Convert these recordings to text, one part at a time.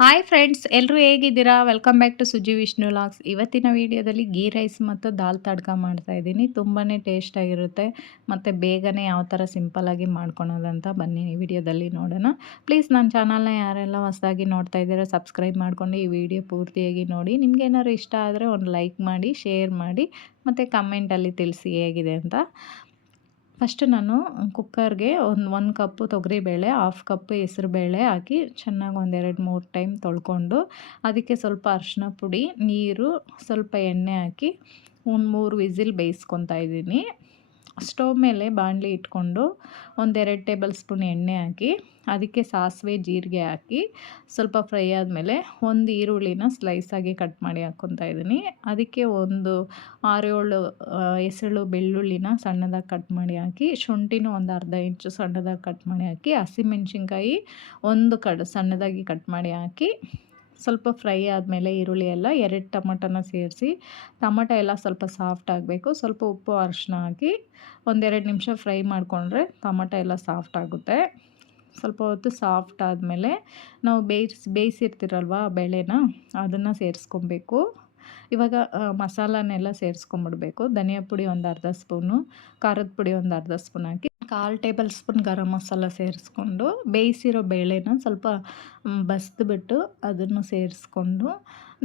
Hi friends, ಎಲ್ಲರೂ ಹೇಗಿದ್ದೀರಾ? Welcome back to Suji Vishnu vlogs. ಇವತ್ತಿನ ವಿಡಿಯೋದಲ್ಲಿ ಗೀ ರೈಸ್ ಮತ್ತು ದಾಲ್ ತಡ್ಕ ಮಾಡ್ತಾಯಿದ್ದೀನಿ. ತುಂಬಾ ಟೇಸ್ಟಾಗಿರುತ್ತೆ ಮತ್ತು ಬೇಗನೆ ಯಾವ ಥರ ಸಿಂಪಲ್ಲಾಗಿ ಮಾಡ್ಕೊಳೋದಂತ ಬನ್ನಿ ಈ ವಿಡಿಯೋದಲ್ಲಿ ನೋಡೋಣ. ಪ್ಲೀಸ್ ನನ್ನ ಚಾನಲ್ನ ಯಾರೆಲ್ಲ ಹೊಸದಾಗಿ ನೋಡ್ತಾ ಇದ್ದೀರೋ ಸಬ್ಸ್ಕ್ರೈಬ್ ಮಾಡ್ಕೊಂಡು ಈ ವಿಡಿಯೋ ಪೂರ್ತಿಯಾಗಿ ನೋಡಿ. ನಿಮ್ಗೇನಾದ್ರು ಇಷ್ಟ ಆದರೆ ಒಂದು ಲೈಕ್ ಮಾಡಿ, ಶೇರ್ ಮಾಡಿ ಮತ್ತು ಕಮೆಂಟಲ್ಲಿ ತಿಳಿಸಿ ಹೇಗಿದೆ ಅಂತ. ಫಸ್ಟ್ ನಾನು ಕುಕ್ಕರ್ಗೆ ಒಂದು ಕಪ್ಪು ತೊಗರಿಬೇಳೆ, ಹಾಫ್ ಕಪ್ ಹೆಸರುಬೇಳೆ ಹಾಕಿ ಚೆನ್ನಾಗಿ ಒಂದು 2-3 ಟೈಮ್ ತೊಳ್ಕೊಂಡು, ಅದಕ್ಕೆ ಸ್ವಲ್ಪ ಅರಿಶಿನ ಪುಡಿ, ನೀರು, ಸ್ವಲ್ಪ ಎಣ್ಣೆ ಹಾಕಿ ಒಂದು 3 ವಿಸಿಲ್ ಬೇಯಿಸ್ಕೊತಾ ಇದ್ದೀನಿ. ಸ್ಟವ್ ಮೇಲೆ ಬಾಣಲಿ ಇಟ್ಕೊಂಡು 1-2 ಟೇಬಲ್ ಸ್ಪೂನ್ ಎಣ್ಣೆ ಹಾಕಿ, ಅದಕ್ಕೆ ಸಾಸಿವೆ ಜೀರಿಗೆ ಹಾಕಿ ಸ್ವಲ್ಪ ಫ್ರೈ ಆದಮೇಲೆ ಒಂದು ಈರುಳ್ಳಿನ ಸ್ಲೈಸಾಗಿ ಕಟ್ ಮಾಡಿ ಹಾಕ್ಕೊತಾ ಇದ್ದೀನಿ. ಅದಕ್ಕೆ ಒಂದು 6-7 ಎಸಳು ಬೆಳ್ಳುಳ್ಳಿನ ಸಣ್ಣದಾಗಿ ಕಟ್ ಮಾಡಿ ಹಾಕಿ, ಶುಂಠಿನೂ ಒಂದು ಅರ್ಧ ಇಂಚು ಸಣ್ಣದಾಗಿ ಕಟ್ ಮಾಡಿ ಹಾಕಿ, ಹಸಿಮೆಣ್ಸಿನ್ಕಾಯಿ ಒಂದು ಸಣ್ಣದಾಗಿ ಕಟ್ ಮಾಡಿ ಹಾಕಿ, ಸ್ವಲ್ಪ ಫ್ರೈ ಆದಮೇಲೆ ಈರುಳ್ಳಿ ಎಲ್ಲ 2 ಟೊಮಟೊನ ಸೇರಿಸಿ, ಟೊಮಟೊ ಎಲ್ಲ ಸ್ವಲ್ಪ ಸಾಫ್ಟ್ ಆಗಬೇಕು. ಸ್ವಲ್ಪ ಉಪ್ಪು ಅರಿಶಿನ ಹಾಕಿ 1-2 ನಿಮಿಷ ಫ್ರೈ ಮಾಡಿಕೊಂಡ್ರೆ ಟೊಮಟೊ ಎಲ್ಲ ಸಾಫ್ಟ್ ಆಗುತ್ತೆ. ಸ್ವಲ್ಪ ಹೊತ್ತು ಸಾಫ್ಟ್ ಆದಮೇಲೆ ನಾವು ಬೇಯಿಸಿರ್ತೀರಲ್ವ ಬೇಳೆನ, ಅದನ್ನು ಸೇರಿಸ್ಕೊಬೇಕು. ಇವಾಗ ಮಸಾಲನೆಲ್ಲ ಸೇರಿಸ್ಕೊಂಬಿಡ್ಬೇಕು. ಧನಿಯಾ ಪುಡಿ ಒಂದು ಅರ್ಧ ಸ್ಪೂನು, ಖಾರದ ಪುಡಿ ಒಂದು ಅರ್ಧ ಸ್ಪೂನ್ ಹಾಕಿ, 1/4 ಟೇಬಲ್ ಸ್ಪೂನ್ ಗರಂ ಮಸಾಲ ಸೇರಿಸ್ಕೊಂಡು, ಬೇಯಿಸಿರೋ ಬೇಳೆನ ಸ್ವಲ್ಪ ಬಸಿದ್ಬಿಟ್ಟು ಅದನ್ನು ಸೇರಿಸ್ಕೊಂಡು,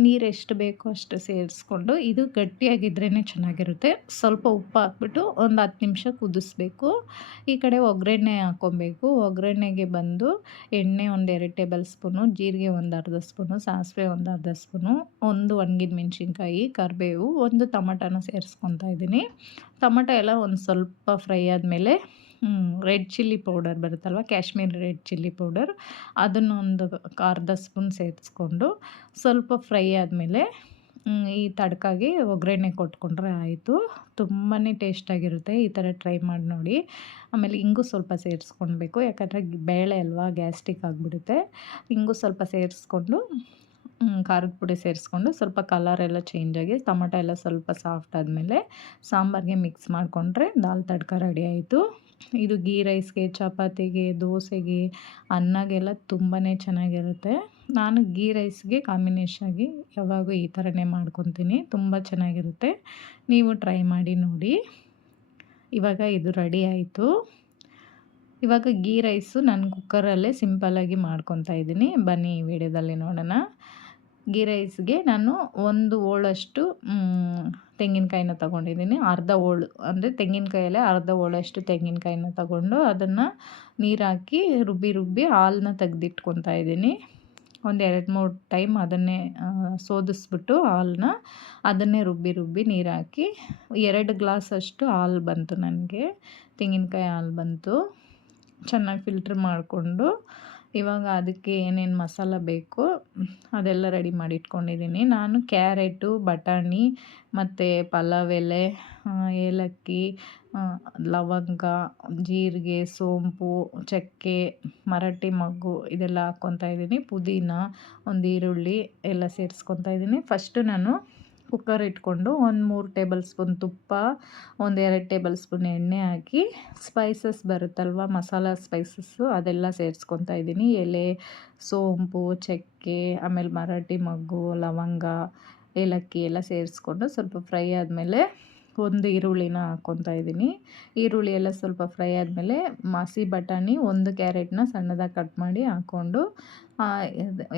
ನೀರು ಎಷ್ಟು ಬೇಕೋ ಅಷ್ಟು ಸೇರಿಸ್ಕೊಂಡು, ಇದು ಗಟ್ಟಿಯಾಗಿದ್ರೇ ಚೆನ್ನಾಗಿರುತ್ತೆ. ಸ್ವಲ್ಪ ಉಪ್ಪು ಹಾಕ್ಬಿಟ್ಟು ಒಂದು 10 ನಿಮಿಷ ಕುದಿಸ್ಬೇಕು. ಈ ಕಡೆ ಒಗ್ಗರಣೆ ಹಾಕ್ಕೊಬೇಕು. ಒಗ್ಗರಣೆಗೆ ಬಂದು ಎಣ್ಣೆ ಒಂದು 2 ಟೇಬಲ್ ಸ್ಪೂನು, ಜೀರಿಗೆ ಒಂದು ಅರ್ಧ ಸ್ಪೂನು, ಸಾಸಿವೆ ಒಂದು ಅರ್ಧ ಸ್ಪೂನು, ಒಂದು ಒಣಗಿದ ಮೆಣಸಿನ್ಕಾಯಿ, ಕರಿಬೇವು, ಒಂದು ಟೊಮಟೊನ ಸೇರಿಸ್ಕೊತಾ ಇದ್ದೀನಿ. ಟೊಮಟೊ ಎಲ್ಲ ಒಂದು ಸ್ವಲ್ಪ ಫ್ರೈ ಆದಮೇಲೆ ರೆಡ್ ಚಿಲ್ಲಿ ಪೌಡರ್ ಬರುತ್ತಲ್ವ, ಕಾಶ್ಮೀರಿ ರೆಡ್ ಚಿಲ್ಲಿ ಪೌಡರ್, ಅದನ್ನು ಒಂದು ಅರ್ಧ ಸ್ಪೂನ್ ಸೇರಿಸ್ಕೊಂಡು ಸ್ವಲ್ಪ ಫ್ರೈ ಆದಮೇಲೆ ಈ ತಡ್ಕಾಗಿ ಒಗ್ಗರಣೆ ಕೊಟ್ಕೊಂಡ್ರೆ ಆಯಿತು. ತುಂಬಾ ಟೇಸ್ಟಾಗಿರುತ್ತೆ. ಈ ಥರ ಟ್ರೈ ಮಾಡಿ ನೋಡಿ. ಆಮೇಲೆ ಇಂಗು ಸ್ವಲ್ಪ ಸೇರಿಸ್ಕೊಳ್ಬೇಕು, ಯಾಕಂದರೆ ಬೇಳೆ ಅಲ್ವಾ ಗ್ಯಾಸ್ಟ್ರಿಕ್ ಆಗಿಬಿಡುತ್ತೆ. ಇಂಗು ಸ್ವಲ್ಪ ಸೇರಿಸ್ಕೊಂಡು, ಖಾರದ ಪುಡಿ ಸೇರಿಸ್ಕೊಂಡು ಸ್ವಲ್ಪ ಕಲರೆಲ್ಲ ಚೇಂಜಾಗಿ ಟೊಮಟೊ ಎಲ್ಲ ಸ್ವಲ್ಪ ಸಾಫ್ಟ್ ಆದಮೇಲೆ ಸಾಂಬಾರಿಗೆ ಮಿಕ್ಸ್ ಮಾಡಿಕೊಂಡ್ರೆ ದಾಲ್ ತಡ್ಕ ರೆಡಿ ಆಯಿತು. ಇದು ಗೀ ರೈಸ್ಗೆ, ಚಪಾತಿಗೆ, ದೋಸೆಗೆ, ಅನ್ನಗೆಲ್ಲ ತುಂಬಾ ಚೆನ್ನಾಗಿರುತ್ತೆ. ನಾನು ಗೀ ರೈಸ್ಗೆ ಕಾಂಬಿನೇಷನಾಗಿ ಯಾವಾಗೂ ಈ ಥರನೇ ಮಾಡ್ಕೊತೀನಿ. ತುಂಬ ಚೆನ್ನಾಗಿರುತ್ತೆ. ನೀವು ಟ್ರೈ ಮಾಡಿ ನೋಡಿ. ಇವಾಗ ಇದು ರೆಡಿ ಆಯಿತು. ಇವಾಗ ಗೀ ರೈಸು ನಾನು ಕುಕ್ಕರಲ್ಲೇ ಸಿಂಪಲ್ಲಾಗಿ ಮಾಡ್ಕೊತಾ ಇದ್ದೀನಿ. ಬನ್ನಿ ಈ ವಿಡಿಯೋದಲ್ಲಿ ನೋಡೋಣ. ಗೀ ರೈಸ್ಗೆ ನಾನು ಒಂದು ಹೋಳಷ್ಟು ತೆಂಗಿನಕಾಯಿನ ತೊಗೊಂಡಿದ್ದೀನಿ. ಅರ್ಧ ಹೋಳು ಅಂದರೆ ತೆಂಗಿನಕಾಯಲ್ಲೇ ಅರ್ಧ ಹೋಳಷ್ಟು ತೆಂಗಿನಕಾಯಿನ ತೊಗೊಂಡು ಅದನ್ನು ನೀರು ಹಾಕಿ ರುಬ್ಬಿ ಹಾಲನ್ನ ತೆಗೆದಿಟ್ಕೊತಾ ಇದ್ದೀನಿ. ಒಂದು 2-3 ಟೈಮ್ ಅದನ್ನೇ ಸೋದಿಸ್ಬಿಟ್ಟು ಹಾಲನ್ನ ಅದನ್ನೇ ರುಬ್ಬಿ ನೀರು ಹಾಕಿ 2 ಗ್ಲಾಸಷ್ಟು ಹಾಲು ಬಂತು ನನಗೆ. ತೆಂಗಿನಕಾಯಿ ಹಾಲು ಬಂತು. ಚೆನ್ನಾಗಿ ಫಿಲ್ಟ್ರ್ ಮಾಡಿಕೊಂಡು, ಇವಾಗ ಅದಕ್ಕೆ ಏನೇನು ಮಸಾಲ ಬೇಕು ಅದೆಲ್ಲ ರೆಡಿ ಮಾಡಿ ಇಟ್ಕೊಂಡಿದ್ದೀನಿ. ನಾನು ಕ್ಯಾರೆಟು, ಬಟಾಣಿ ಮತ್ತು ಪಲಾವ್ ಎಲೆ, ಏಲಕ್ಕಿ, ಲವಂಗ, ಜೀರಿಗೆ, ಸೋಂಪು, ಚಕ್ಕೆ, ಮರಾಠಿ ಮೊಗ್ಗು ಇದೆಲ್ಲ ಹಾಕ್ಕೊತಾ ಇದ್ದೀನಿ. ಪುದೀನ, ಒಂದು ಈರುಳ್ಳಿ ಎಲ್ಲ ಸೇರಿಸ್ಕೊತಾ ಇದ್ದೀನಿ. ಫಸ್ಟು ನಾನು ಕುಕ್ಕರ್ ಇಟ್ಕೊಂಡು 3 ಟೇಬಲ್ ಸ್ಪೂನ್ ತುಪ್ಪ, 2 ಟೇಬಲ್ ಸ್ಪೂನ್ ಎಣ್ಣೆ ಹಾಕಿ ಸ್ಪೈಸಸ್ ಬರುತ್ತಲ್ವ, ಮಸಾಲ ಸ್ಪೈಸಸ್ಸು ಅದೆಲ್ಲ ಸೇರಿಸ್ಕೊತಾ ಇದ್ದೀನಿ. ಎಲೆ, ಸೋಂಪು, ಚಕ್ಕೆ, ಆಮೇಲೆ ಮರಾಠಿ ಮೊಗ್ಗು, ಲವಂಗ, ಏಲಕ್ಕಿ ಎಲ್ಲ ಸೇರಿಸ್ಕೊಂಡು ಸ್ವಲ್ಪ ಫ್ರೈ ಆದಮೇಲೆ ಒಂದು ಈರುಳ್ಳಿನ ಹಾಕ್ಕೊತಾ ಇದ್ದೀನಿ. ಈರುಳ್ಳಿ ಎಲ್ಲ ಸ್ವಲ್ಪ ಫ್ರೈ ಆದಮೇಲೆ ಹಸಿ ಬಟಾಣಿ, 1 ಕ್ಯಾರೆಟ್ನ ಸಣ್ಣದಾಗಿ ಕಟ್ ಮಾಡಿ ಹಾಕ್ಕೊಂಡು,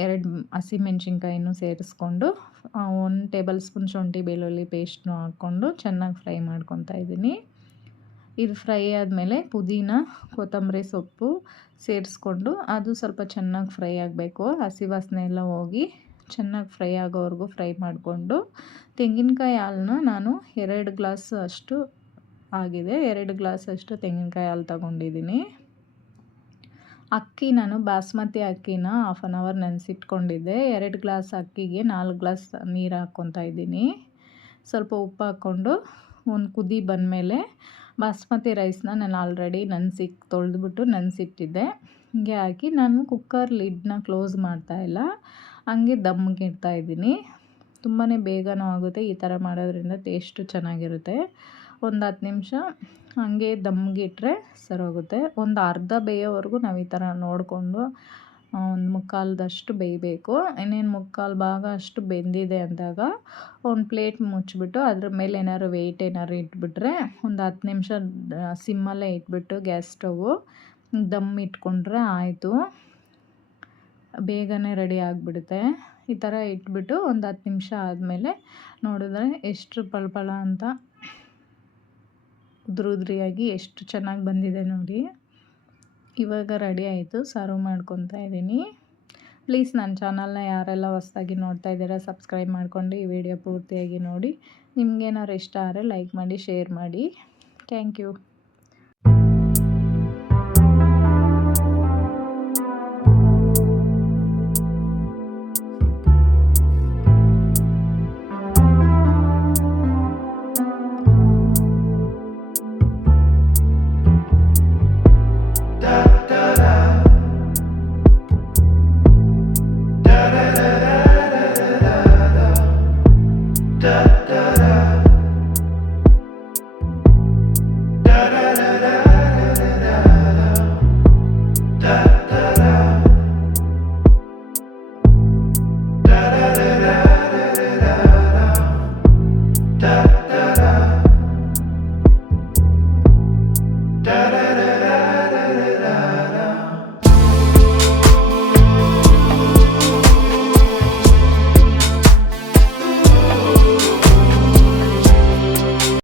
2 ಹಸಿಮೆಣ್ಸಿನ್ಕಾಯಿನೂ ಸೇರಿಸ್ಕೊಂಡು, 1 ಟೇಬಲ್ ಸ್ಪೂನ್ ಶುಂಠಿ ಬೆಳ್ಳುಳ್ಳಿ ಪೇಸ್ಟ್ನೂ ಹಾಕ್ಕೊಂಡು ಚೆನ್ನಾಗಿ ಫ್ರೈ ಮಾಡ್ಕೊತಾ ಇದ್ದೀನಿ. ಇದು ಫ್ರೈ ಆದಮೇಲೆ ಪುದೀನ, ಕೊತ್ತಂಬರಿ ಸೊಪ್ಪು ಸೇರಿಸ್ಕೊಂಡು ಅದು ಸ್ವಲ್ಪ ಚೆನ್ನಾಗಿ ಫ್ರೈ ಆಗಬೇಕು. ಹಸಿ ವಾಸನೆ ಎಲ್ಲ ಹೋಗಿ ಚೆನ್ನಾಗಿ ಫ್ರೈ ಆಗೋವರೆಗೂ ಫ್ರೈ ಮಾಡಿಕೊಂಡು, ತೆಂಗಿನಕಾಯಿ ಹಾಲನ್ನ ನಾನು 2 ಗ್ಲಾಸ್ ಅಷ್ಟು ಆಗಿದೆ. 2 ಗ್ಲಾಸಷ್ಟು ತೆಂಗಿನಕಾಯಿ ಹಾಲು ತಗೊಂಡಿದ್ದೀನಿ. ಅಕ್ಕಿ ನಾನು ಬಾಸ್ಮತಿ ಅಕ್ಕಿನ ಹಾಫ್ ಆನ್ ಅವರ್ ನೆನೆಸಿಟ್ಕೊಂಡಿದ್ದೆ. 2 ಗ್ಲಾಸ್ ಅಕ್ಕಿಗೆ 4 ಗ್ಲಾಸ್ ನೀರು ಹಾಕ್ಕೊತಾ ಇದ್ದೀನಿ. ಸ್ವಲ್ಪ ಉಪ್ಪು ಹಾಕ್ಕೊಂಡು ಒಂದು ಕುದಿ ಬಂದಮೇಲೆ ಬಾಸ್ಮತಿ ರೈಸ್ನ ನಾನು ಆಲ್ರೆಡಿ ತೊಳೆದ್ಬಿಟ್ಟು ನೆನೆಸಿಟ್ಟಿದ್ದೆ. ಹಿಂಗೆ ಹಾಕಿ ನಾನು ಕುಕ್ಕರ್ ಲಿಡ್ನ ಕ್ಲೋಸ್ ಮಾಡ್ತಾಯಿಲ್ಲ, ಹಂಗೆ ದಮ್ಗೆ ಇಡ್ತಾಯಿದ್ದೀನಿ. ತುಂಬಾ ಬೇಗನೂ ಆಗುತ್ತೆ. ಈ ಥರ ಮಾಡೋದ್ರಿಂದ ಟೇಸ್ಟು ಚೆನ್ನಾಗಿರುತ್ತೆ. ಒಂದು 10 ನಿಮಿಷ ಹಾಗೆ ದಮ್ಗೆ ಇಟ್ಟರೆ ಸರೋಗುತ್ತೆ. ಒಂದು ಅರ್ಧ ಬೇಯೋವರೆಗೂ ನಾವು ಈ ಥರ ನೋಡಿಕೊಂಡು ಒಂದು ಮುಕ್ಕಾಲ್ದಷ್ಟು ಬೇಯಬೇಕು. ಇನ್ನೇನು ಮುಕ್ಕಾಲು ಭಾಗ ಅಷ್ಟು ಬೆಂದಿದೆ ಅಂದಾಗ ಒಂದು ಪ್ಲೇಟ್ ಮುಚ್ಚಿಬಿಟ್ಟು ಅದ್ರ ಮೇಲೆ ಏನಾದ್ರು ವೆಯ್ಟ್ ಏನಾದ್ರು ಇಟ್ಬಿಟ್ರೆ ಒಂದು 10 ನಿಮಿಷ ಸಿಮ್ಮಲ್ಲೇ ಇಟ್ಬಿಟ್ಟು ಗ್ಯಾಸ್ ಸ್ಟವ್ವು ದಮ್ ಇಟ್ಕೊಂಡ್ರೆ ಆಯಿತು. ಬೇಗನೆ ರೆಡಿ ಆಗಿಬಿಡುತ್ತೆ. ಈ ಥರ ಇಟ್ಬಿಟ್ಟು ಒಂದು 10 ನಿಮಿಷ ಆದಮೇಲೆ ನೋಡಿದ್ರೆ ಎಷ್ಟು ಪಳಪಳ ಅಂತ ಉದುರಿಯಾಗಿ ಎಷ್ಟು ಚೆನ್ನಾಗಿ ಬಂದಿದೆ ನೋಡಿ. ಇವಾಗ ರೆಡಿ ಆಯಿತು, ಸರ್ವ್ ಮಾಡ್ಕೊತಾ ಇದ್ದೀನಿ. ಪ್ಲೀಸ್ ನನ್ನ ಚಾನಲ್ನ ಯಾರೆಲ್ಲ ಹೊಸ್ದಾಗಿ ನೋಡ್ತಾ ಇದ್ದೀರಾ ಸಬ್ಸ್ಕ್ರೈಬ್ ಮಾಡ್ಕೊಂಡು ಈ ವಿಡಿಯೋ ಪೂರ್ತಿಯಾಗಿ ನೋಡಿ. ನಿಮ್ಗೇನಾದ್ರು ಇಷ್ಟ ಆದರೆ ಲೈಕ್ ಮಾಡಿ, ಶೇರ್ ಮಾಡಿ. Thank you.